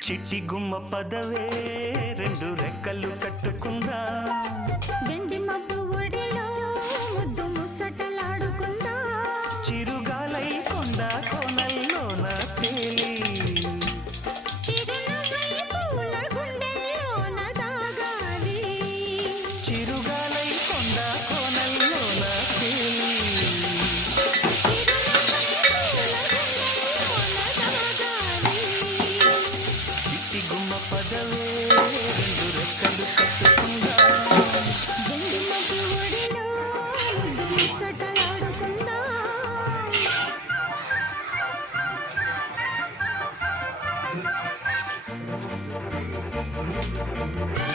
చిట్టి గుమ్మ పదవే రెండు రెక్కలు కట్టుకుందా గండి మబ్బు ఒడిలో ముద్దు ముచ్చటలాడుకుందా చిరుగాలై కొండ కోనల్లోన తేలి చిరునవ్వై పూల గుండెల్లోన దాగాలి చిరుగాలై కొండ కోనల్లోన తేలి చిట్టి గుమ్మ పదవే రెండు రెక్కలు కట్టుకుందా గండి మబ్బు ఒడిలో ముద్దు ముచ్చటలాడుకుందా Thank you.